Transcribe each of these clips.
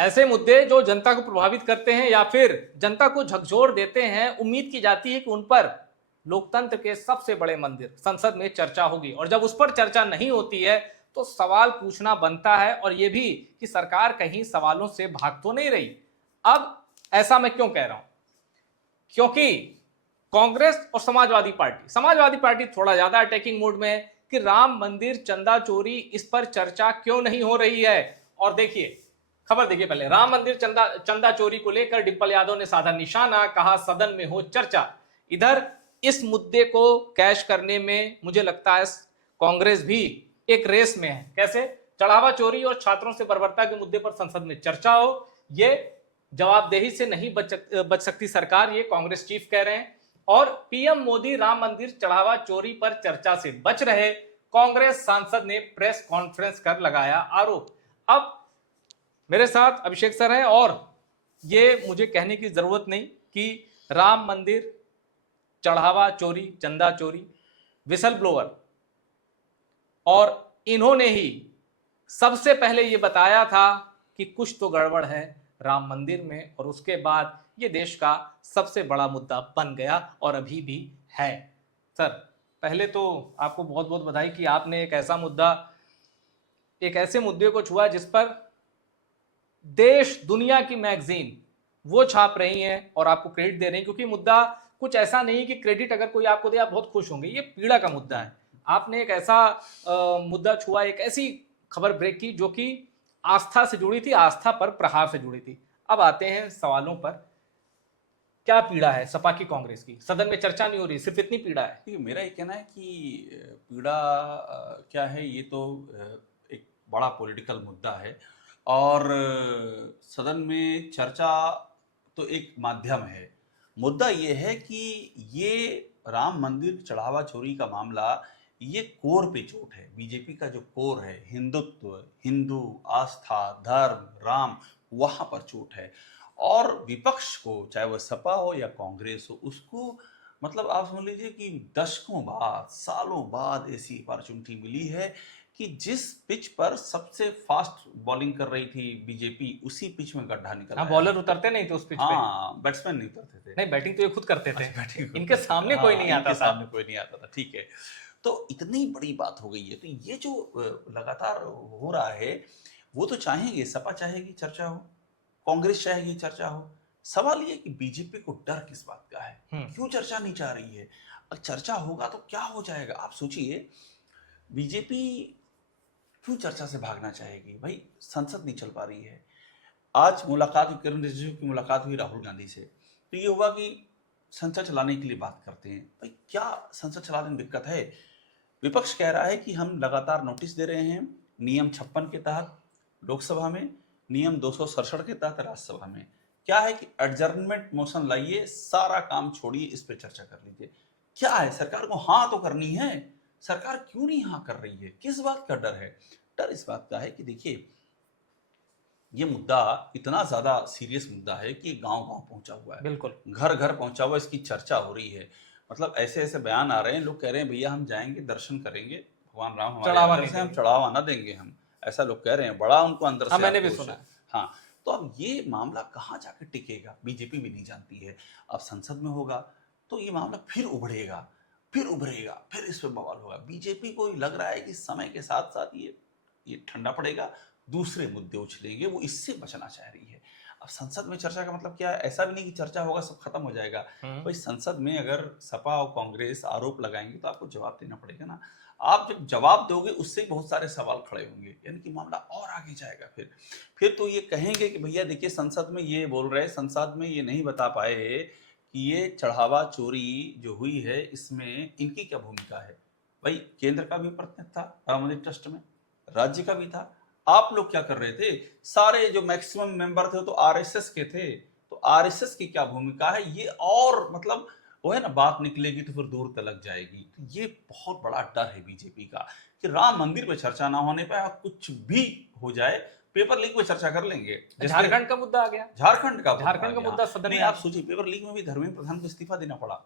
ऐसे मुद्दे जो जनता को प्रभावित करते हैं या फिर जनता को झकझोर देते हैं, उम्मीद की जाती है कि उन पर लोकतंत्र के सबसे बड़े मंदिर संसद में चर्चा होगी। और जब उस पर चर्चा नहीं होती है तो सवाल पूछना बनता है, और यह भी कि सरकार कहीं सवालों से भाग तो नहीं रही। अब ऐसा मैं क्यों कह रहा हूं? क्योंकि कांग्रेस और समाजवादी पार्टी थोड़ा ज्यादा अटैकिंग मोड में है कि राम मंदिर चंदा चोरी, इस पर चर्चा क्यों नहीं हो रही है। और देखिए, खबर देखिए पहले। राम मंदिर चंदा चोरी को लेकर डिंपल यादव ने साधा निशाना, कहा सदन में हो चर्चा। इधर इस मुद्दे को कैश करने में मुझे लगता है कांग्रेस भी एक रेस में है। कैसे? चढ़ावा चोरी और छात्रों से बर्बरता के मुद्दे पर संसद में चर्चा हो, ये जवाबदेही से नहीं बच सकती सरकार, ये कांग्रेस चीफ कह रहे हैं। और पीएम मोदी राम मंदिर चढ़ावा चोरी पर चर्चा से बच रहे, कांग्रेस सांसद ने प्रेस कॉन्फ्रेंस कर लगाया आरोप। अब मेरे साथ अभिषेक सर हैं, और ये मुझे कहने की जरूरत नहीं कि राम मंदिर चढ़ावा चोरी, चंदा चोरी, विसल ब्लोअर, और इन्होंने ही सबसे पहले ये बताया था कि कुछ तो गड़बड़ है राम मंदिर में, और उसके बाद ये देश का सबसे बड़ा मुद्दा बन गया और अभी भी है। सर, पहले तो आपको बहुत बहुत बधाई कि आपने एक ऐसे मुद्दे को छुआ जिस पर देश दुनिया की मैगजीन वो छाप रही हैं और आपको क्रेडिट दे रही हैं, क्योंकि मुद्दा कुछ ऐसा नहीं कि क्रेडिट अगर कोई आपको दे आप बहुत खुश होंगे। ये पीड़ा का मुद्दा है। आपने एक ऐसा मुद्दा छुआ, एक ऐसी खबर ब्रेक की जो कि आस्था से जुड़ी थी, आस्था पर प्रहार से जुड़ी थी। अब आते हैं सवालों पर। क्या पीड़ा है सपा की, कांग्रेस की? सदन में चर्चा नहीं हो रही, सिर्फ इतनी पीड़ा है। देखिए, मेरा ये कहना है कि पीड़ा क्या है, ये तो एक बड़ा पॉलिटिकल मुद्दा है, और सदन में चर्चा तो एक माध्यम है। मुद्दा ये है कि ये राम मंदिर चढ़ावा चोरी का मामला, ये कोर पे चोट है। बीजेपी का जो कोर है, हिंदुत्व, हिंदू आस्था, धर्म, राम, वहां पर चोट है। और विपक्ष को, चाहे वह सपा हो या कांग्रेस हो, उसको मतलब आप समझ लीजिए कि दशकों बाद, सालों बाद ऐसी अपॉर्चुनिटी मिली है कि जिस पिच पर सबसे फास्ट बॉलिंग कर रही थी बीजेपी, उसी पिच में गड्ढा निकल आया। बॉलर उतरते नहीं थे उस पिच पे। हाँ, बैट्समैन नहीं उतरते थे। नहीं, बैटिंग तो ये खुद करते थे। बैटिंग इनके सामने कोई नहीं आता था। सामने कोई नहीं आता था, ठीक है। तो इतनी बड़ी बात हो गई है, तो ये जो लगातार हो रहा है, वो तो चाहेंगे, सपा चाहेगी चर्चा हो, कांग्रेस चाहेगी चर्चा हो। सवाल ये कि बीजेपी को डर किस बात का है, क्यों चर्चा नहीं चाह रही है? अगर चर्चा होगा तो क्या हो जाएगा? आप सोचिए, बीजेपी क्यों चर्चा से भागना चाहेगी? भाई, संसद नहीं चल पा रही है। आज मुलाकात हुई, किरण रिजिजू की मुलाकात हुई राहुल गांधी से, तो ये हुआ कि संसद चलाने के लिए बात करते हैं। भाई, क्या संसद चलाने में दिक्कत है? विपक्ष कह रहा है कि हम लगातार नोटिस दे रहे हैं, नियम 56 के तहत लोकसभा में, नियम 267 के तहत राज्यसभा में। क्या है कि एडजर्नमेंट मोशन लाइए, सारा काम छोड़िए, इस पे चर्चा कर लीजिए। क्या है, सरकार को हाँ तो करनी है, सरकार क्यों नहीं हाँ कर रही है? किस बात का डर है? डर इस बात का है कि देखिए, ये मुद्दा इतना ज्यादा सीरियस मुद्दा है कि गांव गांव पहुंचा हुआ है, बिल्कुल घर घर पहुंचा हुआ है, इसकी चर्चा हो रही है। मतलब ऐसे ऐसे बयान आ रहे हैं, लोग कह रहे हैं भैया हम जाएंगे, दर्शन करेंगे, भगवान राम हमारे अंदर से, हम चढ़ावा ना देंगे, हम ऐसा लोग कह रहे हैं। बड़ा उनको अंदर से मैंने भी सुना। हाँ, तो अब ये मामला कहाँ जाकर टिकेगा, बीजेपी भी नहीं जानती है। अब संसद में होगा तो ये मामला फिर उभरेगा, फिर इस पर बवाल होगा। बीजेपी को लग रहा है कि समय के साथ साथ ये ठंडा पड़ेगा, दूसरे मुद्दे उछलेंगे, वो इससे बचना चाह रही है। अब संसद में चर्चा का मतलब क्या है? ऐसा भी नहीं कि चर्चा होगा सब खत्म हो जाएगा। भाई, संसद में अगर सपा और कांग्रेस आरोप लगाएंगे तो आपको जवाब देना पड़ेगा ना। आप जब जवाब दोगे, उससे बहुत सारे सवाल खड़े होंगे, यानी कि मामला और आगे जाएगा। फिर तो ये कहेंगे कि भैया देखिए, संसद में ये बोल रहे, संसद में ये नहीं बता पाए कि ये चढ़ावा चोरी जो हुई है, इसमें इनकी क्या भूमिका है। भाई, केंद्र का भी प्रतिनिधि था राम मंदिर ट्रस्ट में, राज्य का भी था। आप लोग क्या कर रहे थे? सारे जो मैक्सिमम मेंबर थे तो आरएसएस के थे, तो आरएसएस की क्या भूमिका है, ये और मतलब वो है ना, बात निकलेगी तो फिर दूर तलक जाएगी। तो ये बहुत बड़ा डर है बीजेपी का कि राम मंदिर पे चर्चा ना होने पर कुछ भी हो जाए, पेपर लीक में चर्चा कर लेंगे। झारखंड का मुद्दा आ गया, झारखंड का मुद्दा सदन में। आप सोचिए, पेपर लीक में भी धर्मेंद्र प्रधान को इस्तीफा देना पड़ा,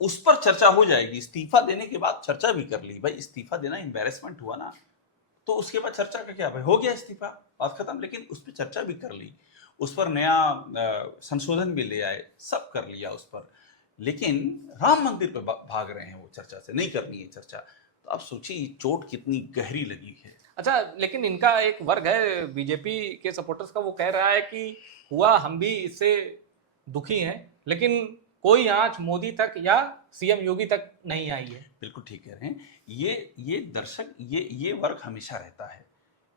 उस पर चर्चा हो जाएगी। इस्तीफा देने के बाद चर्चा भी कर ली। भाई, इस्तीफा देना एम्बैरेसमेंट हुआ ना, तो उसके बाद चर्चा का क्या भाई, हो गया इस्तीफा, बात खत्म। लेकिन उस पर चर्चा भी कर ली, उस पर नया संशोधन भी ले आए, सब कर लिया उस पर, लेकिन राम मंदिर पे भाग रहे हैं वो चर्चा से, नहीं करनी है चर्चा। तो आप सोचिए चोट कितनी गहरी लगी है। अच्छा, लेकिन इनका एक वर्ग है बीजेपी के सपोर्टर्स का, वो कह रहा है कि हुआ, हम भी इससे दुखी हैं, लेकिन कोई आंच मोदी तक या सीएम योगी तक नहीं आई है। बिल्कुल ठीक कह रहे हैं। ये दर्शक, ये वर्ग हमेशा रहता है,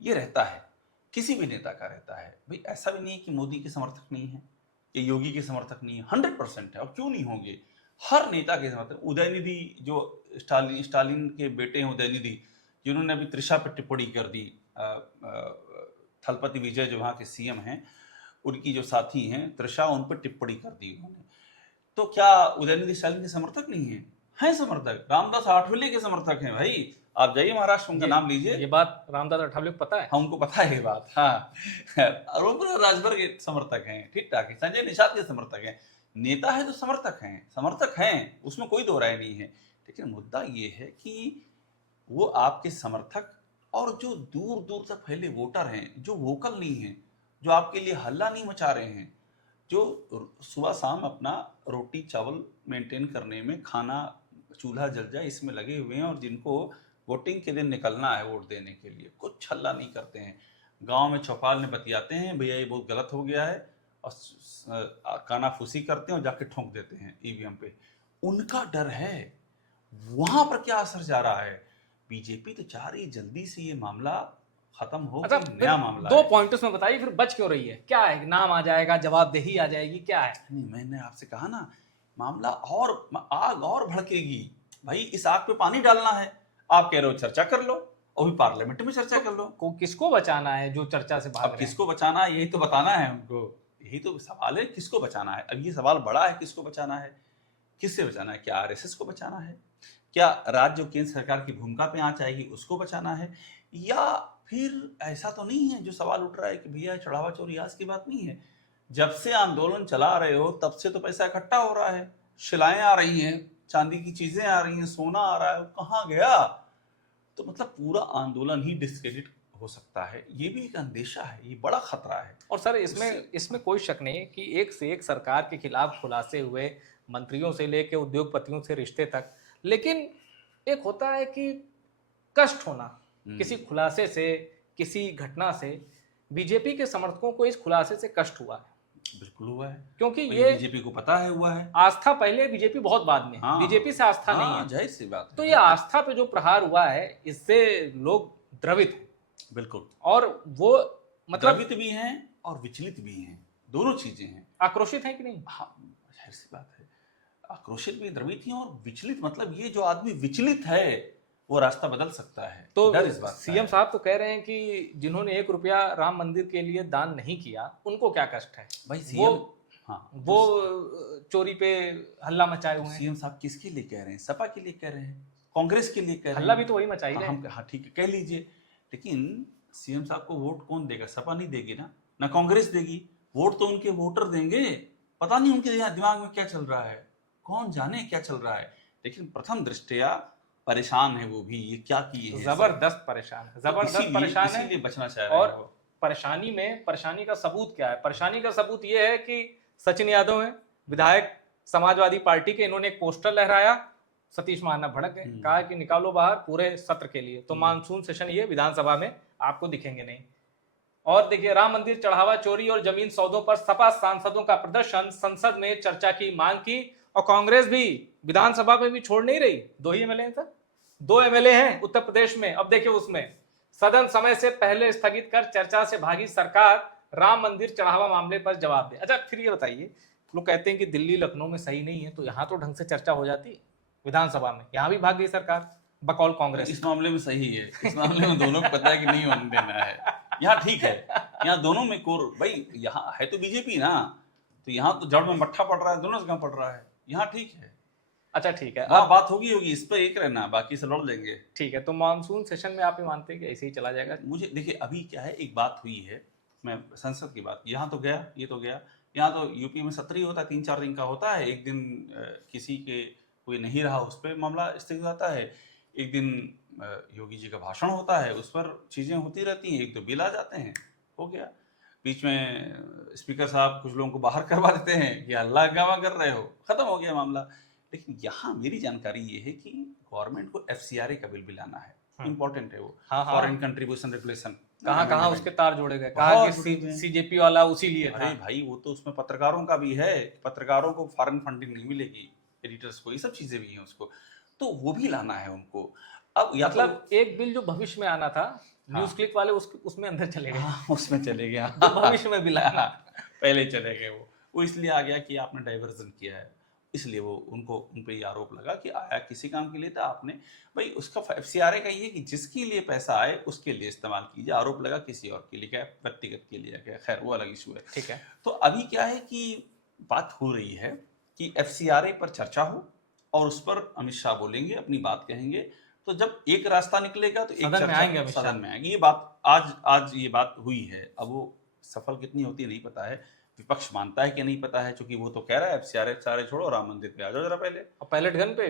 ये रहता है, किसी भी नेता का रहता है भाई। ऐसा भी नहीं है कि मोदी के समर्थक नहीं है, ये योगी के समर्थक नहीं है, 100% है। और क्यों नहीं होंगे, हर नेता के समर्थक। उदयनिधि जो स्टालिन के बेटे हैं, उदयनिधि, जिन्होंने अभी त्रिशा पर टिप्पणी कर दी, थलपति विजय जो वहाँ के सीएम हैं, उनकी जो साथी हैं त्रिशा, उन पर टिप्पणी कर दी उन्होंने। तो क्या उदयनिधि स्टालिन के समर्थक नहीं है? हैं समर्थक। रामदास आठवले के समर्थक हैं भाई, आप जाइए महाराष्ट्र, उनका नाम लीजिए। ये बात रामदास आठवले को पता है? हाँ, उनको पता है ये बात। हाँ, अरुण राजभर के समर्थक हैं, ठीक ठाक है। संजय निषाद के समर्थक हैं। नेता है तो समर्थक हैं, समर्थक हैं, उसमें कोई दो राय नहीं है। लेकिन मुद्दा ये है कि वो आपके समर्थक और जो दूर दूर तक फैले वोटर हैं, जो वोकल नहीं हैं, जो आपके लिए हल्ला नहीं मचा रहे हैं, जो सुबह शाम अपना रोटी चावल मेंटेन करने में, खाना चूल्हा जल जाए इसमें लगे हुए हैं, और जिनको वोटिंग के दिन निकलना है वोट देने के लिए, कुछ हल्ला नहीं करते हैं। गांव में चौपाल में बतियाते हैं, भैया ये बहुत गलत हो गया है, और कानाफूसी करते हैं और जाके ठोंक देते हैं ईवीएम पे। उनका डर है, वहां पर क्या असर जा रहा है? बीजेपी तो चाह रही जल्दी से ये मामला खत्म हो, अच्छा, नया मामला दो है। पॉइंट्स में बताइए, फिर बच क्यों रही है? क्या है, नाम आ जाएगा, जवाबदेही आ जाएगी, क्या है? नहीं, मैंने आपसे कहा ना, मामला और आग और भड़केगी भाई। इस आग पे पानी डालना है। आप कह रहे हो चर्चा कर लो, और भी पार्लियामेंट में चर्चा कर लो। किसको बचाना है जो चर्चा से भाग अब रहे हैं? किसको बचाना है, यही तो बताना है उनको। यही तो सवाल है, किसको बचाना है। अब ये सवाल बड़ा है, किसको बचाना है, किससे बचाना है? क्या आरएसएस को बचाना है? क्या राज्य और केंद्र सरकार की भूमिका पे आंच आएगी, उसको बचाना है? या फिर ऐसा तो नहीं है जो सवाल उठ रहा है कि भैया चढ़ावा चोरी आज की बात नहीं है, जब से आंदोलन चला रहे हो तब से तो पैसा इकट्ठा हो रहा है, शिलाएं आ रही हैं, चांदी की चीजें आ रही हैं, सोना आ रहा है, कहाँ गया? तो मतलब पूरा आंदोलन ही डिस्क्रेडिट हो सकता है। ये भी एक अंदेशा है, ये बड़ा खतरा है। और सर, इसमें कोई शक नहीं कि एक से एक सरकार के खिलाफ खुलासे हुए, मंत्रियों से लेके उद्योगपतियों से रिश्ते तक। लेकिन एक होता है कि कष्ट होना किसी खुलासे से, किसी घटना से। बीजेपी के समर्थकों को इस खुलासे से कष्ट हुआ है। बिल्कुल हुआ है, क्योंकि और ये बीजेपी को पता है हुआ है। आस्था पहले, बीजेपी बहुत बाद में। हाँ, बीजेपी से आस्था नहीं हाँ, है, जाहिर सी बात है। तो ये आस्था पे जो प्रहार हुआ है, इससे लोग द्रवित हैं। बिल्कुल, और वो मतलब द्रवित भी हैं और विचलित भी हैं, दोनों चीजें हैं। आक्रोशित है कि नहीं? हाँ, जाहिर सी बात है, आक्रोशित भी, द्रवित ही और विचलित। मतलब ये जो आदमी विचलित है वो रास्ता बदल सकता है। तो डर इस बात का सीएम है। साहब तो कह रहे हैं कि जिन्होंने 1 रुपया राम मंदिर के लिए दान नहीं किया, उनको क्या कष्ट है? भाई वो सीएम, हाँ, वो चोरी पे हल्ला मचाए हुए हैं। सीएम साहब किसके लिए कह रहे हैं? सपा के लिए कह रहे हैं, कांग्रेस के लिए कह रहे हैं। हल्ला भी तो वही मचाई रहे हैं। हम, हाँ ठीक है, कह लीजिए। लेकिन सीएम साहब को वोट कौन देगा? सपा नहीं देगी ना कांग्रेस देगी। वोट तो उनके वोटर देंगे। पता नहीं उनके दिमाग में क्या चल रहा है, कौन जाने क्या चल रहा है। लेकिन प्रथम दृष्टया परेशान है वो भी, ये क्या किए हैं। जबरदस्त परेशान है, जबरदस्त परेशान है। इसीलिए बचना चाह रहे हैं और वो। परेशानी का सबूत क्या है? परेशानी का सबूत ये है कि सचिन यादव हैं, विधायक समाजवादी पार्टी के, इन्होंने एक पोस्टर लहराया, सतीश महाना भड़क गए, कहा कि निकालो बाहर पूरे सत्र के लिए। तो मानसून सेशन ये विधानसभा में आपको दिखेंगे नहीं। और देखिए, राम मंदिर चढ़ावा चोरी और जमीन सौदों पर सपा सांसदों का प्रदर्शन, संसद में चर्चा की मांग की। और कांग्रेस भी विधानसभा में भी छोड़ नहीं रही। 2 ही एमएलए हैं सर, 2 एमएलए हैं उत्तर प्रदेश में। अब देखिए, उसमें सदन समय से पहले स्थगित कर चर्चा से भागी सरकार, राम मंदिर चढ़ावा मामले पर जवाब दे। अच्छा, फिर ये बताइए, लोग कहते हैं कि दिल्ली लखनऊ में सही नहीं है, तो यहाँ तो ढंग से चर्चा हो जाती है विधानसभा में, यहाँ भी भाग गई सरकार बकौल कांग्रेस। इस मामले में सही है, इस मामले में दोनों को पता है कि नहीं होने देना है। यहाँ ठीक है, यहाँ दोनों में कोर भाई, यहाँ है तो बीजेपी ना, तो यहाँ तो जड़ में मट्ठा पड़ रहा है, दोनों जगह पड़ रहा है। यहाँ ठीक है। अच्छा ठीक है, अब बात होगी इस पर एक रहना, बाकी से लड़ लेंगे। ठीक है। तो मानसून सेशन में आप ये मानते हैं कि ऐसे ही चला जाएगा? मुझे देखिए, अभी क्या है, एक बात हुई है, मैं संसद की बात, यहाँ तो गया, ये तो गया। यहाँ तो यूपी में सत्र ही होता है, 3-4 दिन का होता है। एक दिन किसी के कोई नहीं रहा, उस पर मामला स्थगित होता है। एक दिन योगी जी का भाषण होता है, उस पर चीजें होती रहती हैं, एक दो बिल आ जाते हैं, हो गया। बीच में स्पीकर साहब कुछ लोगों को बाहर करवा देते हैं कि अल्लाह गावा कर रहे हो, खत्म हो गया मामला। लेकिन यहाँ मेरी जानकारी ये है कि गवर्नमेंट को FCRA का बिल भी लाना है, इंपॉर्टेंट है वो, हाँ हाँ, फॉरेन कंट्रीब्यूशन रेगुलेशन। कहाँ कहाँ उसके तार जोड़े गए, कहा कि CJP वाला उसी लिए था। अरे भाई वो तो उसमें पत्रकारों का भी है, पत्रकारों को फॉरेन फंडिंग नहीं मिलेगी, एडिटर्स को, ये सब चीजें भी हैं उसको, तो वो भी लाना है उनको। अब या मतलब एक बिल जो भविष्य में आना था, न्यूज क्लिक वाले उसमें अंदर चले गए। हाँ, उसमें चले गए, जो भविष्य में बिल आना पहले चले गए वो इसलिए आ गया कि आपने डाइवर्जन किया है, इसलिए वो उन पे ये आरोप लगा कि आया किसी काम के लिए था आपने, भाई उसका FCRA का ये कि जिसके लिए पैसा आए उसके लिए इस्तेमाल कीजिए, आरोप लगा किसी और के लिए, क्या व्यक्तिगत के लिए क्या, खैर वो अलग इशू है। ठीक है। तो अभी क्या है कि बात हो रही है कि FCRA पर चर्चा हो और उस पर अमित शाह बोलेंगे, अपनी बात कहेंगे, तो जब एक रास्ता निकलेगा तो एक सदन में आएंगे, सदन में आएंगे। ये बात आज ये बात हुई है, अब वो सफल कितनी होती है नहीं पता है, विपक्ष मानता है कि नहीं पता है, क्योंकि वो तो कह रहा है FCRA छोड़ो, राम मंदिर पे आ जाओ जरा पहले, और पायलट गन पे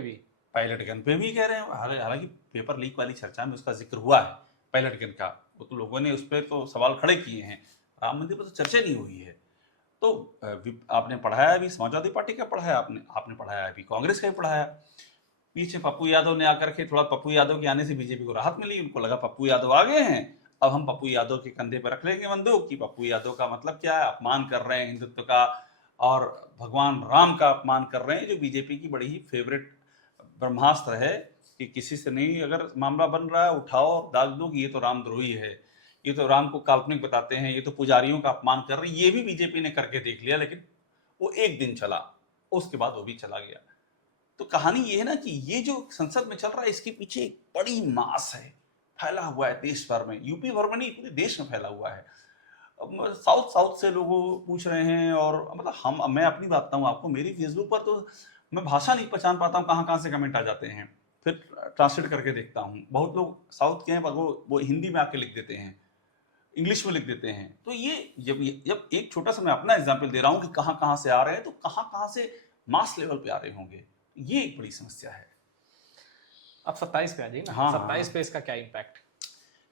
भी कह रहे हैं। हालांकि पेपर लीक वाली चर्चा में उसका जिक्र हुआ है, पायलट गन का, वो तो लोगों ने उस पर तो सवाल खड़े किए हैं, राम मंदिर पर तो चर्चा नहीं हुई है। तो आपने पढ़ाया भी समाजवादी पार्टी का पढ़ाया, आपने पढ़ाया अभी कांग्रेस का भी पढ़ाया। पीछे पप्पू यादव ने आकर के, थोड़ा पप्पू यादव के आने से बीजेपी को राहत मिली, उनको लगा पप्पू यादव आ गए हैं, अब हम पप्पू यादव के कंधे पर रख लेंगे बंदूक कि पप्पू यादव का मतलब क्या है, अपमान कर रहे हैं हिंदुत्व का और भगवान राम का अपमान कर रहे हैं, जो बीजेपी की बड़ी ही फेवरेट ब्रह्मास्त्र है कि किसी से नहीं, अगर मामला बन रहा है उठाओ दाग दो कि ये तो रामद्रोही है, ये तो राम को काल्पनिक बताते हैं, ये तो पुजारियों का अपमान कर रहे हैं। ये भी बीजेपी ने करके देख लिया, लेकिन वो एक दिन चला, उसके बाद वो भी चला गया। तो कहानी ये है ना कि ये जो संसद में चल रहा है, इसके पीछे एक बड़ी मास है, फैला हुआ है देश भर में, यूपी भर में नहीं, पूरे देश में फैला हुआ है। साउथ से लोग पूछ रहे हैं, और मतलब मैं अपनी बात बताऊं आपको, मेरी फेसबुक पर तो मैं भाषा नहीं पहचान पाता हूँ, कहाँ कहाँ से कमेंट आ जाते हैं, फिर ट्रांसलेट करके देखता हूँ। बहुत लोग साउथ के हैं पर वो हिंदी में आके लिख देते हैं, इंग्लिश में लिख देते हैं। तो ये जब एक छोटा सा मैं अपना एग्जाम्पल दे रहा हूँ कि कहाँ कहाँ से आ रहे हैं, तो कहाँ कहाँ से मास लेवल पे आ रहे होंगे, ये एक बड़ी समस्या है। अब 27 पे आ जाइए ना। हाँ, 27 पे इसका क्या इम्पैक्ट?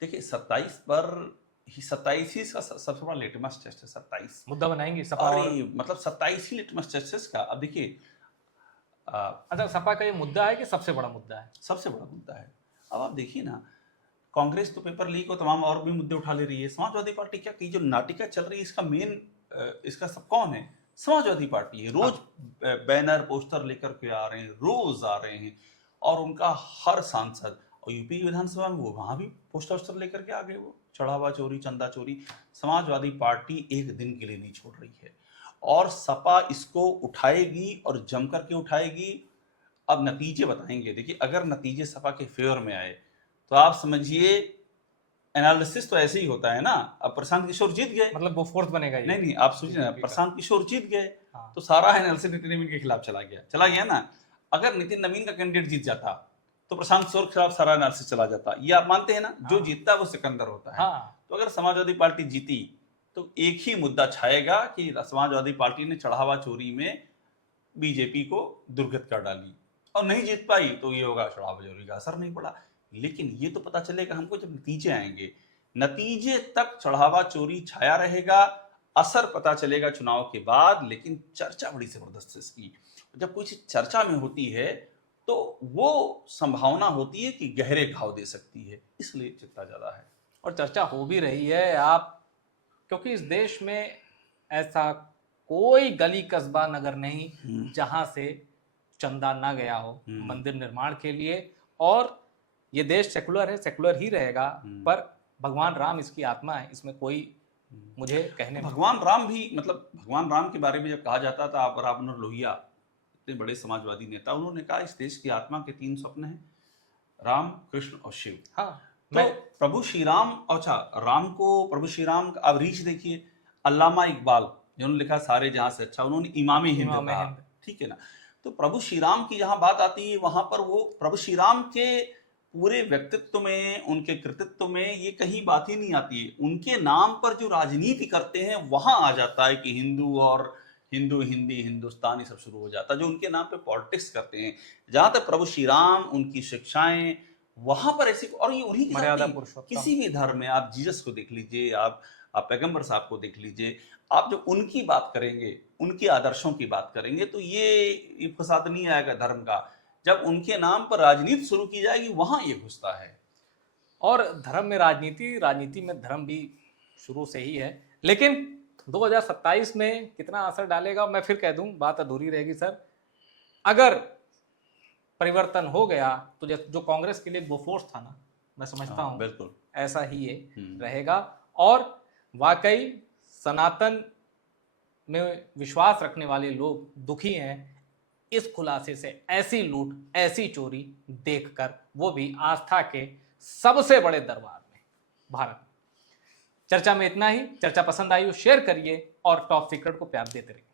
देखिए 27 ही इसका सबसे बड़ा लिटमस टेस्ट है। 27 मुद्दा बनाएंगे सपा, और मतलब 27 ही लिटमस टेस्ट है इसका। अब देखिए अच्छा, सपा का ये मुद्दा है कि सबसे बड़ा मुद्दा है? सबसे बड़ा मुद्दा है। अब आप देखिए ना, कांग्रेस तो पेपर लीक और तमाम और भी मुद्दे उठा ले रही है, समाजवादी पार्टी क्या की जो नाटिका चल रही है, इसका मेन इसका सब कौन है? समाजवादी पार्टी है। रोज बैनर पोस्टर लेकर के आ रहे हैं, रोज आ रहे हैं, और उनका हर सांसद, और यूपी विधानसभा में वो वहां भी पोस्टर वोस्टर लेकर के आ गए, वो चढ़ावा चोरी, चंदा चोरी। समाजवादी पार्टी एक दिन के लिए नहीं छोड़ रही है, और सपा इसको उठाएगी और जम करके उठाएगी। अब नतीजे बताएंगे। देखिए अगर नतीजे सपा के फेवर में आए तो आप समझिए, एनालिसिस तो ऐसे ही होता है ना। अब प्रशांत किशोर जीत गए, मतलब वो फोर्थ बनेगा ये? नहीं, आप सोचिए ना, प्रशांत किशोर जीत गए, हाँ। तो सारा एनालिसिस नितिन नवीन के खिलाफ चला गया ना। अगर नितिन नवीन का कैंडिडेट जीत जाता तो प्रशांत किशोर के खिलाफ सारा एनालिसिस चला जाता। ये आप मानते हैं ना? जो जीतता है वो सिकंदर होता है। हाँ। तो अगर समाजवादी पार्टी जीती तो एक ही मुद्दा छाएगा कि समाजवादी पार्टी ने चढ़ावा चोरी में बीजेपी को दुर्गत कर डाली, और नहीं जीत पाई तो ये होगा चढ़ावा चोरी का असर नहीं पड़ा। लेकिन ये तो पता चलेगा हमको जब नतीजे आएंगे। नतीजे तक चढ़ावा चोरी छाया रहेगा, असर पता चलेगा चुनाव के बाद। लेकिन चर्चा बड़ी जबरदस्त है इसकी। जब कोई चीज चर्चा में होती है तो वो संभावना होती है कि गहरे घाव दे सकती है, इसलिए चिंता ज्यादा है। और चर्चा हो भी रही है। आप, क्योंकि इस देश में ऐसा कोई गली कस्बा नगर नहीं जहां से चंदा ना गया हो मंदिर निर्माण के लिए। और ये देश सेकुलर है, सेकुलर ही रहेगा, पर भगवान राम इसकी आत्मा है, इसमें कोई मुझे कहने भगवान राम भी, मतलब भगवान राम के बारे में जब कहा जाता था, राममनोहर लोहिया इतने बड़े समाजवादी नेता, उन्होंने कहा इस देश की आत्मा के 3 स्वप्न हैं, राम, कृष्ण और शिव। हाँ, तो प्रभु श्री राम, अच्छा राम को प्रभु श्री राम, अब रीच देखिए, अल्लामा इकबाल जिन्होंने लिखा सारे जहां से अच्छा, उन्होंने इमामे हिंद कहा, ठीक है ना। तो प्रभु श्री राम की जहां बात आती है वहां पर वो प्रभु श्री राम के पूरे व्यक्तित्व में, उनके कृतित्व में ये कहीं बात ही नहीं आती है। उनके नाम पर जो राजनीति करते हैं वहां आ जाता है कि हिंदू और हिंदू, हिंदी, हिंदुस्तानी सब शुरू हो जाता है, जो उनके नाम पे पॉलिटिक्स करते हैं। जहां तक प्रभु श्री राम, उनकी शिक्षाएं, वहां पर ऐसी, और ये उन्हीं के साथ मर्यादा नहीं, पुरुषोत्तम। किसी भी धर्म में आप जीसस को देख लीजिए, आप पैगंबर साहब को देख लीजिए, आप जब उनकी बात करेंगे, उनके आदर्शों की बात करेंगे, तो ये फसाद नहीं आएगा धर्म का। जब उनके नाम पर राजनीति शुरू की जाएगी, वहां ये घुसता है। और धर्म में राजनीति, राजनीति में धर्म भी शुरू से ही है। लेकिन 2027 में कितना असर डालेगा, मैं फिर कह दूं, बात अधूरी रहेगी सर। अगर परिवर्तन हो गया तो जो कांग्रेस के लिए बोफोर्स था ना, मैं समझता हूं बिल्कुल ऐसा ही ये रहेगा। और वाकई सनातन में विश्वास रखने वाले लोग दुखी हैं इस खुलासे से, ऐसी लूट, ऐसी चोरी देखकर, वो भी आस्था के सबसे बड़े दरबार में, भारत। चर्चा में इतना ही। चर्चा पसंद आई हो शेयर करिए और टॉप सीक्रेट को प्यार देते रहिए।